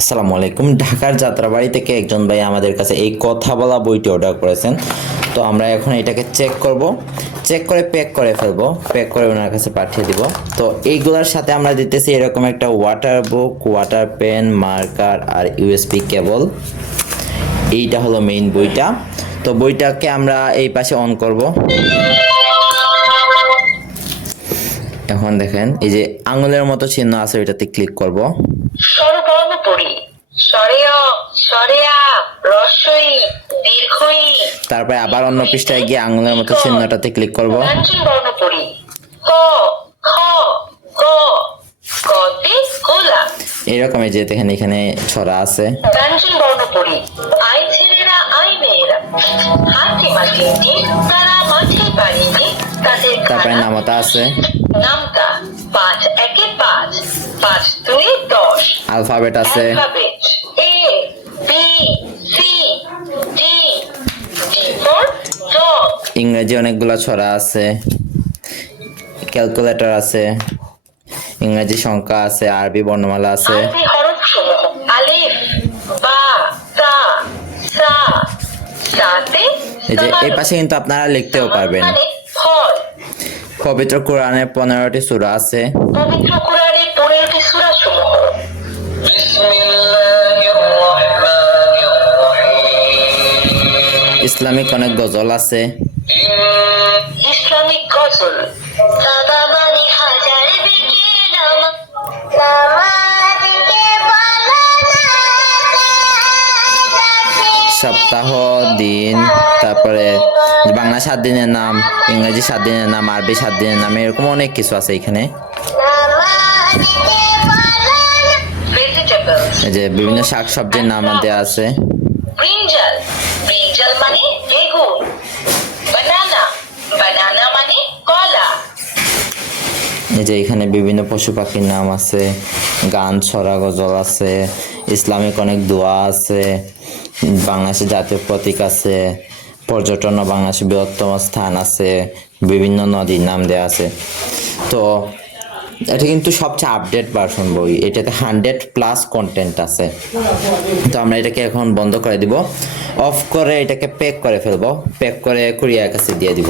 আসসালামু আলাইকুম। ঢাকার যাত্রাবাড়ি থেকে একজন ভাই আমাদের কাছে এই কথা বলা বইটি অর্ডার করেছেন। তো আমরা এখন এটাকে চেক করব, চেক করে প্যাক করে ফেলবো, প্যাক করে ওনার কাছে পাঠিয়ে দিব। তো এইগুলোর সাথে আমরা দিতেছি এরকম একটা ওয়াটার বুক, ওয়াটার পেন, মার্কার আর ইউএসবি কেবল। এইটা হলো মেইন বইটা। তো বইটাকে আমরা এই পাশে অন করব। এখন দেখেন এই যে আঙুলের মতো চিহ্ন আছে, ওইটাতে ক্লিক করব। স্বরবর্ণ পড়ি স্বরেয় স্বরেয়া রস্বই দীর্ঘই। তারপরে আবার অন্য পৃষ্ঠায় গিয়ে আঙুলের মতো চিহ্নটাতে ক্লিক করব। ব্যঞ্জন বর্ণ পড়ি ক খ গ গতে গোলা। এরকম এই যে দেখেন এখানে ছড়া আছে। ব্যঞ্জন বর্ণ পড়ি আই ছেলেরা আই মেয়েরা হাতি মাটিটি তারা মাঠে পারিনি তাদের তারপরে নামতা আছে, নামতা ৫ একে ৫ ৫ ২ ১০। আলফাবেট আছে, alphabet A B C D D for dog. ইংরেজি অনেকগুলো ছড়া আছে, ক্যালকুলেটর আছে, ইংরেজি সংখ্যা আছে, আরবি বর্ণমালা আছে। আরবি হরফসমূহ আলিফ বা তা সা সাতে এই যে এই পাশে কিন্তু আপনারা লিখতেও পারবেন। মানে ফল। পবিত্র কোরআনে 15টি সূরা আছে। পবিত্র কোরআনের 15টি সূরা সমূহ ইসলামিক অনেক গজল আছে। ইসলামিক গজল বাবা মানে হাজার দিকে সপ্তাহ, দিন, তারপরে বাংলা 7 দিনের নাম, ইংরেজি 7 দিনের নাম, আরবি 7 দিনের নাম, এরকম অনেক কিছু আছে এখানে। এই যে বিভিন্ন শাকসবজির নাম দেওয়া আছে। ব্রিঞ্জাল ব্রিঞ্জাল মানে বেগুন। বানানা বানানা মানে কলা। এই যে এখানে বিভিন্ন পশু পাখির নাম আছে, গান, ছড়া, গজল আছে, ইসলামিক অনেক দোয়া আছে, বাংলাদেশের জাতীয় প্রতীক আছে, পর্যটন ও বাংলাদেশের বৃহত্তম স্থান আছে, বিভিন্ন নদীর নাম দেওয়া আছে। তো এটা কিন্তু সবচেয়ে আপডেট ভার্সন বই, এটাতে 100+ কন্টেন্ট আছে। তো আমরা এটাকে এখন বন্ধ করে দিব, অফ করে এটাকে প্যাক করে ফেলবো, প্যাক করে কুরিয়ার কাছে দিয়ে দিব।